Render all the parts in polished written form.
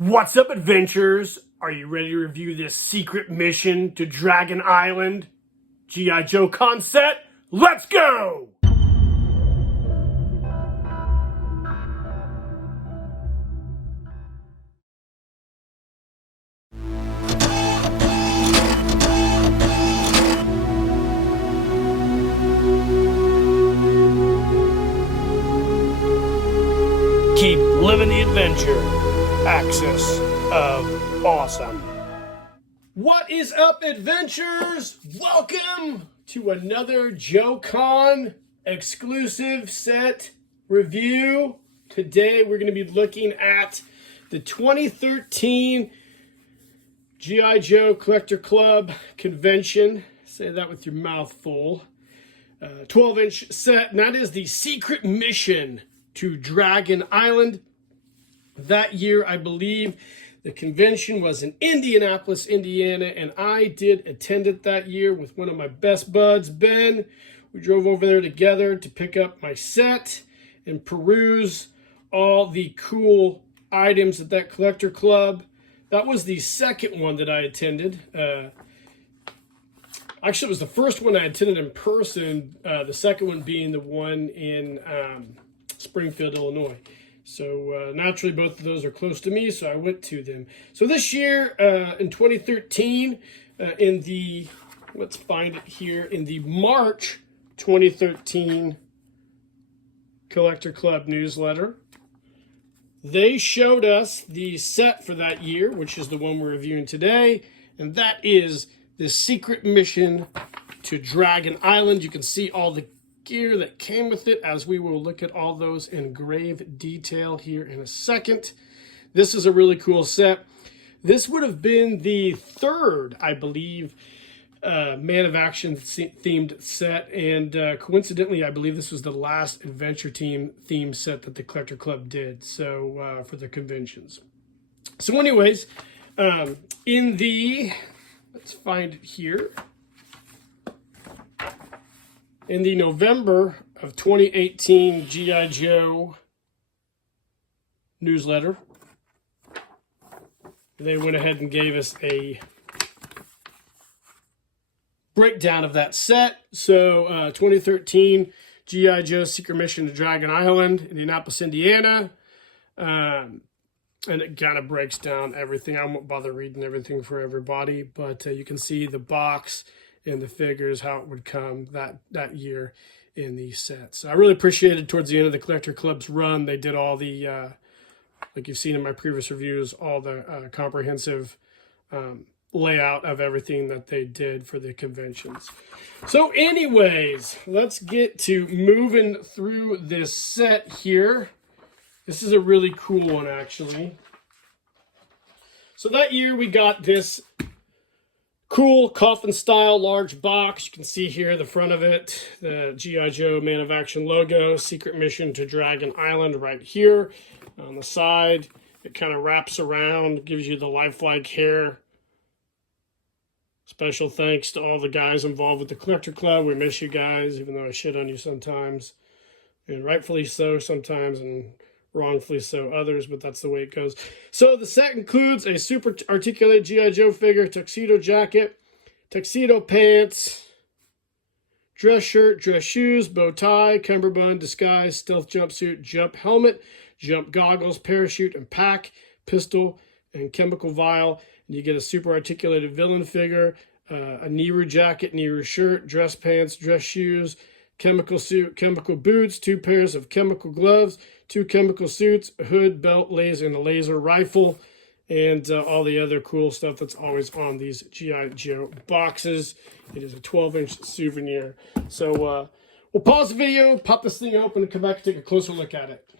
What's up, adventurers? Are you ready to review this secret mission to Dragon Island? G.I. Joe Con set? Let's go! Keep living the adventure. Axis of Awesome. What is up, adventurers? Welcome to another Joe Con exclusive set review. Today we're going to be looking at the 2013 G.I. Joe Collector Club Convention. Say that with your mouth full. 12-inch set, and that is the Secret Mission to Dragon Island. That year, I believe, the convention was in Indianapolis, Indiana, and I did attend it that year with one of my best buds, Ben. We drove over there together to pick up my set and peruse all the cool items at that collector club. That was the second one that I attended. Actually, it was the first one I attended in person, the second one being the one in Springfield, Illinois. So naturally, both of those are close to me, so I went to them. So this year, in 2013, in the, let's find it here, in the March 2013 Collector Club newsletter, they showed us the set for that year, which is the one we're reviewing today, and that is the Secret Mission to Dragon Island. You can see all the gear that came with it, as we will look at all those in grave detail here in a second. This is a really cool set. This would have been the third, I believe, Man of Action themed set, and coincidentally, I believe this was the last Adventure Team theme set that the Collector Club did, so for the conventions. So anyways, in the, let's find it here. In the November of 2018 G.I. Joe newsletter, they went ahead and gave us a breakdown of that set. So 2013 G.I. Joe Secret Mission to Dragon Island, Indianapolis, Indiana. And it kind of breaks down everything. I won't bother reading everything for everybody, but you can see the box and the figures, how it would come that year in these sets. So I really appreciated towards the end of the Collector Club's run, they did all the, like you've seen in my previous reviews, all the comprehensive layout of everything that they did for the conventions. So anyways, let's get to moving through this set here. This is a really cool one, actually. So that year we got this cool coffin style large box. You can see here the front of it, the G.I. Joe Man of Action logo, Secret Mission to Dragon Island right here. On the side, it kind of wraps around, gives you the lifelike hair. Special thanks to all the guys involved with the Collector Club. We miss you guys, even though I shit on you sometimes. And rightfully so sometimes, and wrongfully so others, but that's the way it goes. So the set includes a super articulated G.I. Joe figure, tuxedo jacket, tuxedo pants, dress shirt, dress shoes, bow tie, cummerbund, disguise, stealth jumpsuit, jump helmet, jump goggles, parachute and pack, pistol, and chemical vial. And you get a super articulated villain figure, a Nehru jacket, Nehru shirt, dress pants, dress shoes, chemical suit, chemical boots, 2 pairs of chemical gloves, 2 chemical suits, a hood, belt, laser, and a laser rifle, and all the other cool stuff that's always on these G.I. Joe boxes. It is a 12-inch souvenir. So we'll pause the video, pop this thing open, and come back and take a closer look at it.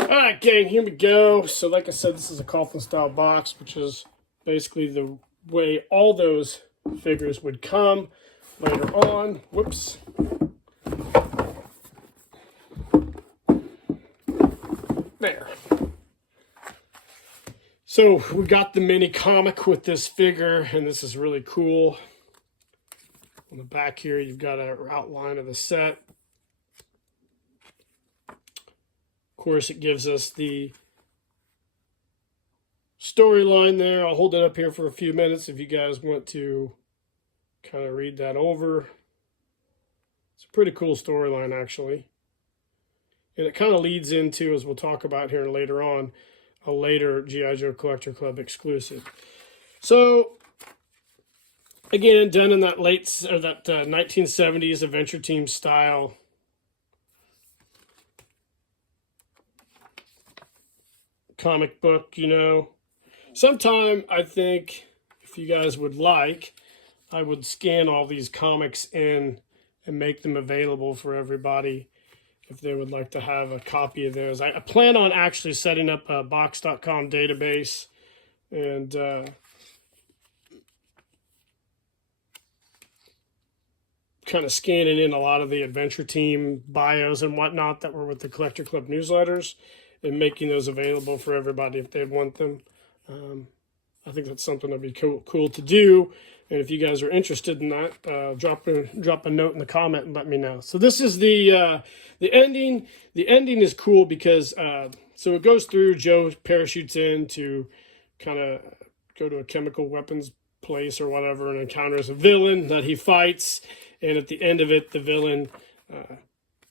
All right, gang, here we go. So like I said, this is a coffin-style box, which is basically the way all those figures would come later on. Whoops. There. So we got the mini comic with this figure, and this is really cool. On the back here, you've got an outline of the set. Of course, it gives us the storyline there. I'll hold it up here for a few minutes if you guys want to kind of read that over. It's a pretty cool storyline, actually. And it kind of leads into, as we'll talk about here later on, a later G.I. Joe Collector Club exclusive. So, again, done in that 1970s Adventure Team style. Comic book, you know. Sometime, I think, if you guys would like, I would scan all these comics in and make them available for everybody if they would like to have a copy of those. I plan on actually setting up a box.com database and kind of scanning in a lot of the Adventure Team bios and whatnot that were with the Collector Club newsletters and making those available for everybody if they want them. I think that's something that'd be cool to do. And if you guys are interested in that, drop a note in the comment and let me know. So this is the ending. The ending is cool because so it goes through. Joe parachutes in to kind of go to a chemical weapons place or whatever and encounters a villain that he fights. And at the end of it, the villain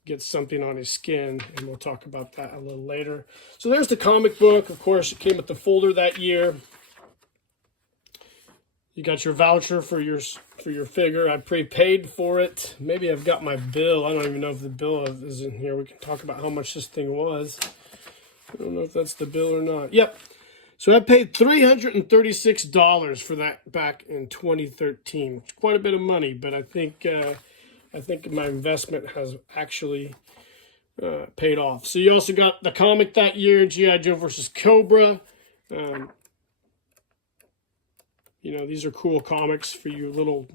gets something on his skin, and we'll talk about that a little later. So there's the comic book. Of course, it came with the folder that year. You got your voucher for your figure. I prepaid for it. Maybe I've got my bill. I don't even know if the bill is in here. We can talk about how much this thing was. I don't know if that's the bill or not. Yep. So I paid $336 for that back in 2013, which is quite a bit of money, but I think my investment has actually paid off. So you also got the comic that year, G.I. Joe versus Cobra. You know, these are cool comics for you little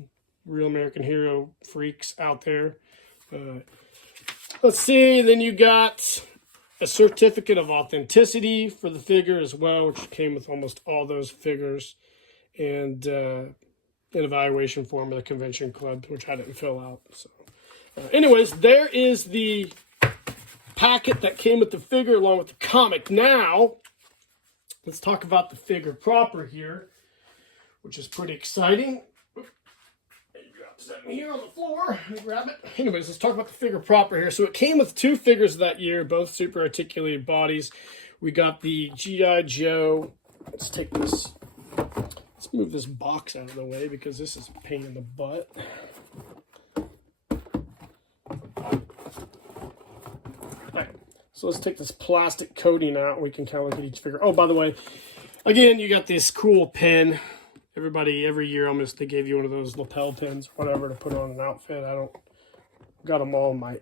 Real American Hero freaks out there. Let's see, then you got a certificate of authenticity for the figure as well, which came with almost all those figures, and an evaluation form of the convention club, which I didn't fill out. So, anyways, there is the packet that came with the figure along with the comic. Now, let's talk about the figure proper here, which is pretty exciting. Sitting here on the floor, grab it. Anyways, let's talk about the figure proper here. So it came with two figures that year, both super articulated bodies. We got the G.I. Joe. Let's take this. Let's move this box out of the way because this is a pain in the butt. Right. So let's take this plastic coating out and we can kind of look at each figure. Oh, by the way, again, you got this cool pin. Everybody, every year almost, they gave you one of those lapel pins, whatever, to put on an outfit. I don't, got them all in my,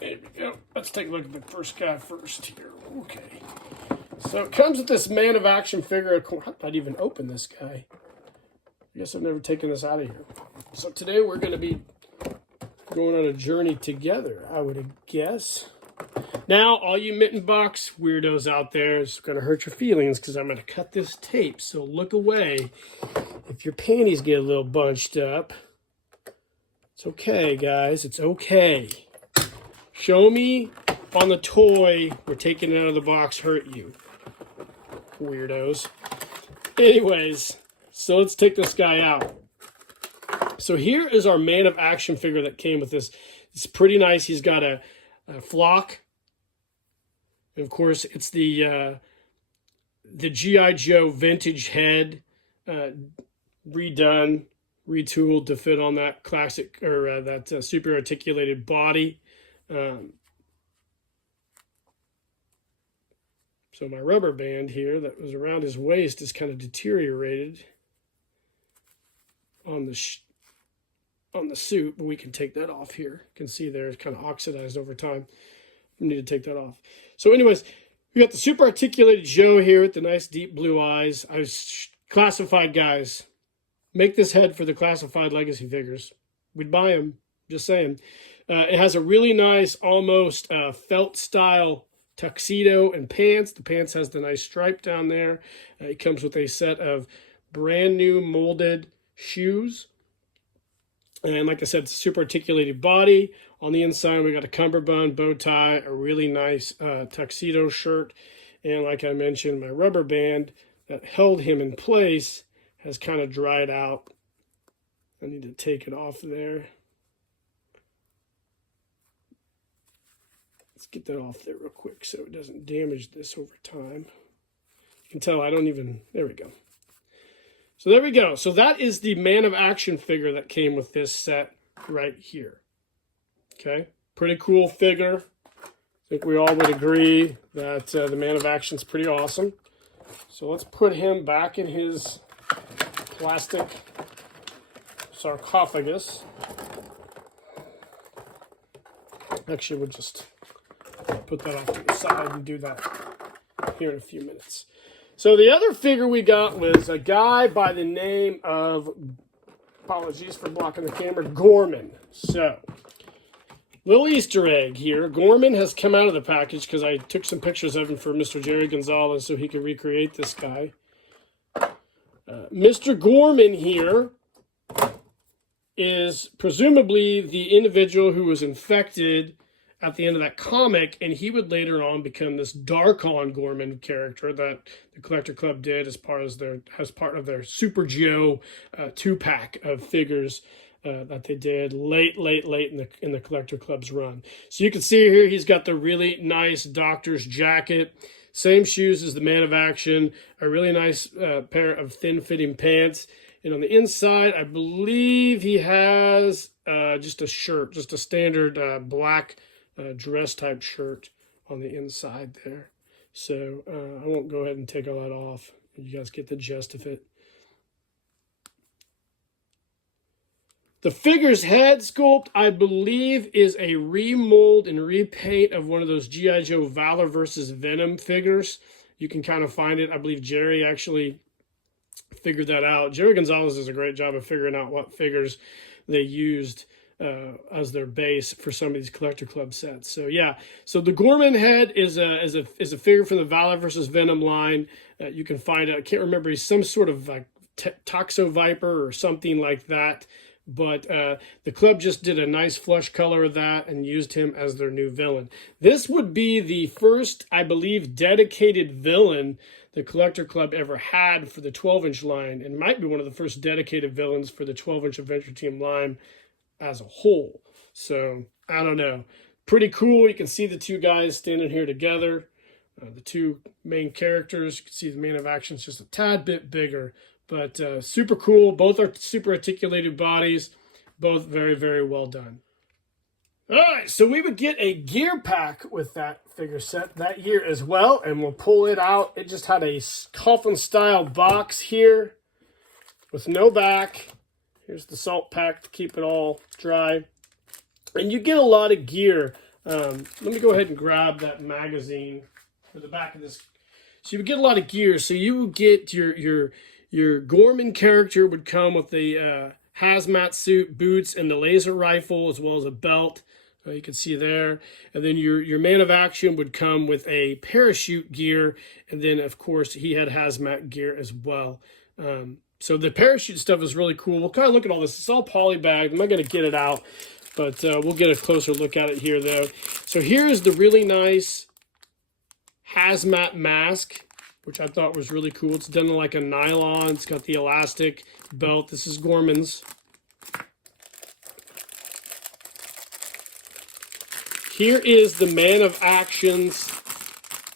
there we go. Let's take a look at the first guy first here. Okay. So it comes with this Man of Action figure. How did I even open this guy? I guess I've never taken this out of here. So today we're going to be going on a journey together, I would guess. Now, all you Mitten Box weirdos out there, it's going to hurt your feelings because I'm going to cut this tape, so look away. If your panties get a little bunched up, it's okay, guys. It's okay. Show me on the toy we're taking it out of the box hurt you, weirdos. Anyways, so let's take this guy out. So here is our Man of Action figure that came with this. It's pretty nice. He's got a flock. And of course, it's the G.I. Joe vintage head, redone, retooled to fit on that classic, or that super articulated body. So my rubber band here that was around his waist is kind of deteriorated on the suit, but we can take that off here. You can see there it's kind of oxidized over time. We need to take that off. So anyways, we got the super articulated Joe here with the nice deep blue eyes. I was classified guys. Make this head for the classified legacy figures. We'd buy them, just saying. It has a really nice, almost felt style tuxedo and pants. The pants has the nice stripe down there. It comes with a set of brand new molded shoes. And like I said, it's a super articulated body. On the inside, we got a cummerbund, bow tie, a really nice tuxedo shirt. And like I mentioned, my rubber band that held him in place has kind of dried out. I need to take it off there. Let's get that off there real quick so it doesn't damage this over time. You can tell I don't even, there we go. So there we go. So that is the Man of Action figure that came with this set right here. Okay, pretty cool figure. I think we all would agree that the Man of Action is pretty awesome. So let's put him back in his plastic sarcophagus. Actually, we'll just put that off to the side and do that here in a few minutes. So the other figure we got was a guy by the name of, apologies for blocking the camera, Gorman. So, little Easter egg here. Gorman has come out of the package because I took some pictures of him for Mr. Jerry Gonzalez so he could recreate this guy. Mr. Gorman here is presumably the individual who was infected at the end of that comic, and he would later on become this Darkon Gorman character that the Collector Club did as part of their Super Joe 2-pack of figures that they did late in the Collector Club's run. So you can see here he's got the really nice doctor's jacket, same shoes as the Man of Action, a really nice pair of thin-fitting pants, and on the inside, I believe he has just a shirt, just a standard black dress type shirt on the inside there. So I won't go ahead and take all that off. You guys get the gist of it. The figure's head sculpt, I believe, is a remold and repaint of one of those G.I. Joe Valor versus Venom figures. You can kind of find it. I believe Jerry actually figured that out. Jerry Gonzalez does a great job of figuring out what figures they used as their base for some of these Collector Club sets. So yeah, so the Gorman head is a figure from the Valor versus Venom line. You can find it. I can't remember. He's some sort of like Toxo Viper or something like that. But the club just did a nice flush color of that and used him as their new villain. This would be the first, I believe, dedicated villain the Collector Club ever had for the 12-inch line, and might be one of the first dedicated villains for the 12-inch Adventure Team line as a whole. So, I don't know. Pretty cool. You can see the two guys standing here together. The two main characters. You can see the Man of Action is just a tad bit bigger. But super cool. Both are super articulated bodies. Both very, very well done. All right, so we would get a gear pack with that figure set that year as well, and we'll pull it out. It just had a coffin-style box here with no back. Here's the salt pack to keep it all dry. And you get a lot of gear. Let me go ahead and grab that magazine for the back of this. So you would get a lot of gear. So you would get your Gorman character would come with the hazmat suit, boots, and the laser rifle, as well as a belt. You can see there. And then your Man of Action would come with a parachute gear. And then, of course, he had hazmat gear as well. So the parachute stuff is really cool. We'll kind of look at all this. It's all polybagged. I'm not going to get it out, but we'll get a closer look at it here, though. So here's the really nice hazmat mask, which I thought was really cool. It's done like a nylon. It's got the elastic belt. This is Gorman's. Here is the Man of Action's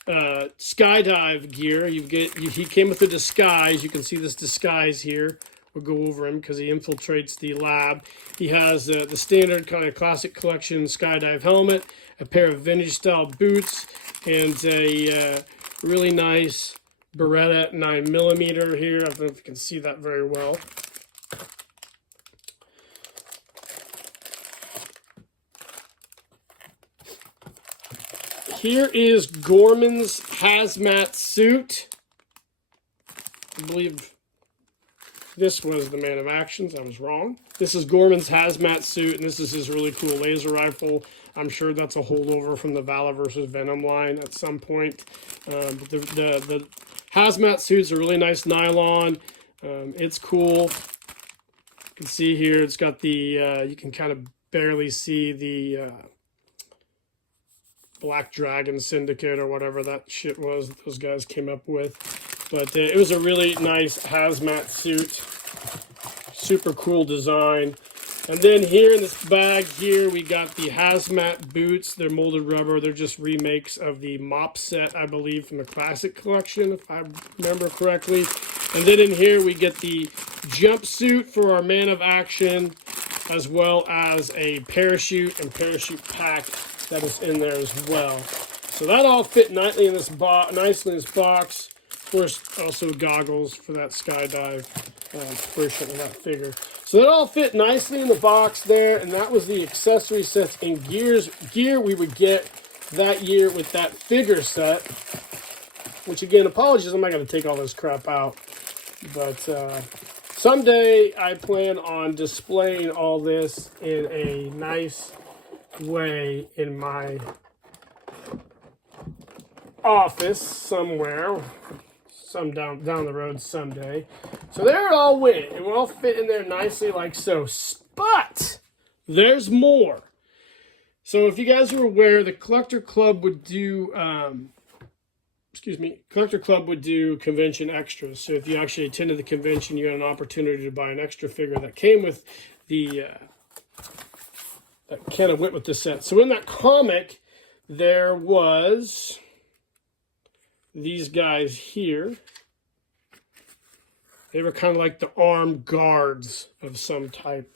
skydive gear. He came with a disguise. You can see this disguise here. We'll go over him because he infiltrates the lab. He has the standard kind of classic collection skydive helmet, a pair of vintage style boots, and a really nice Beretta 9mm here. I don't know if you can see that very well. Here is Gorman's hazmat suit. I believe this was the Man of Action's. I was wrong. This is Gorman's hazmat suit, and this is his really cool laser rifle. I'm sure that's a holdover from the Valor versus Venom line at some point. But the hazmat suit's a really nice nylon. It's cool. You can see here it's got the, you can kind of barely see the Black Dragon Syndicate or whatever that shit was that those guys came up with. But it was a really nice hazmat suit. Super cool design. And then here in this bag here, we got the hazmat boots. They're molded rubber. They're just remakes of the mop set, I believe, from the classic collection, if I remember correctly. And then in here, we get the jumpsuit for our man of action, as well as a parachute and parachute pack that is in there as well. So that all fit nicely in this box. Of course, also goggles for that skydive version of that figure. So that all fit nicely in the box there, and that was the accessory sets and gear we would get that year with that figure set. Which again, apologies, I'm not going to take all this crap out. But someday I plan on displaying all this in a nice way in my office somewhere. Some down the road someday. So there it all went. It will all fit in there nicely like so. But there's more. So if you guys are aware, the Collector Club would do, Collector Club would do convention extras. So if you actually attended the convention, you had an opportunity to buy an extra figure that came with the, that kind of went with the set. So in that comic, there was these guys here. They were kind of like the armed guards of some type.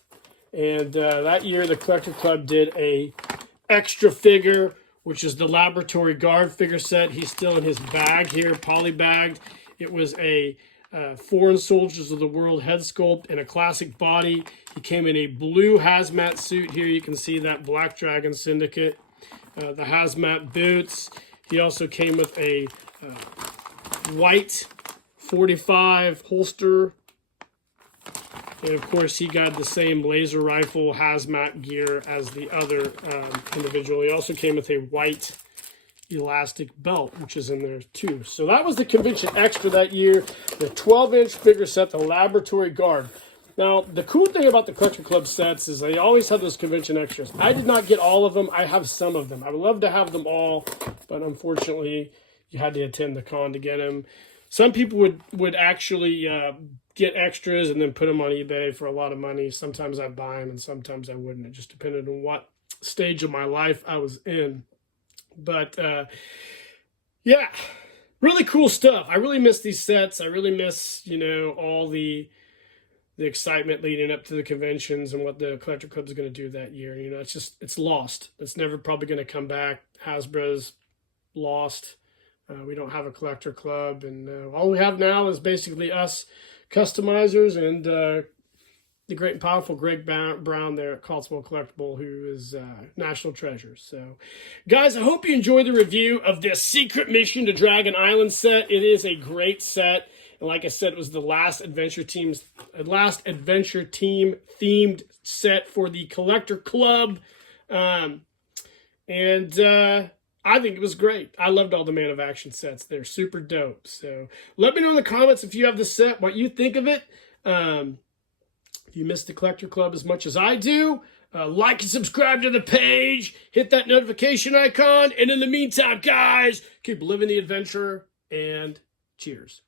And that year, the Collector Club did a extra figure, which is the Laboratory Guard figure set. He's still in his bag here, polybagged. It was a Foreign Soldiers of the World head sculpt and a classic body. He came in a blue hazmat suit. Here you can see that Black Dragon Syndicate. The hazmat boots. He also came with a white 45 holster, and of course he got the same laser rifle hazmat gear as the other individual. He also came with a white elastic belt, which is in there too. So that was the convention extra that year, the 12-inch figure set, the Laboratory Guard. Now, the cool thing about the Collector Club sets is they always have those convention extras. I did not get all of them. I have some of them. I would love to have them all, but unfortunately, you had to attend the con to get them. Some people would actually get extras and then put them on eBay for a lot of money. Sometimes I'd buy them and sometimes I wouldn't. It just depended on what stage of my life I was in. But, yeah, really cool stuff. I really miss these sets. I really miss, you know, all the excitement leading up to the conventions and what the Collector Club is going to do that year. You know, it's lost. It's never probably going to come back. Hasbro's lost. We don't have a Collector Club, and all we have now is basically us customizers and the great and powerful Greg Brown there at Cotswold Collectible, who is national treasure. So, guys, I hope you enjoyed the review of this Secret Mission to Dragon Island set. It is a great set. And like I said, it was the last Adventure Team themed set for the Collector Club. I think it was great. I loved all the Man of Action sets. They're super dope. So let me know in the comments if you have the set, what you think of it. If you missed the Collector Club as much as I do, like and subscribe to the page. Hit that notification icon. And in the meantime, guys, keep living the adventure and cheers.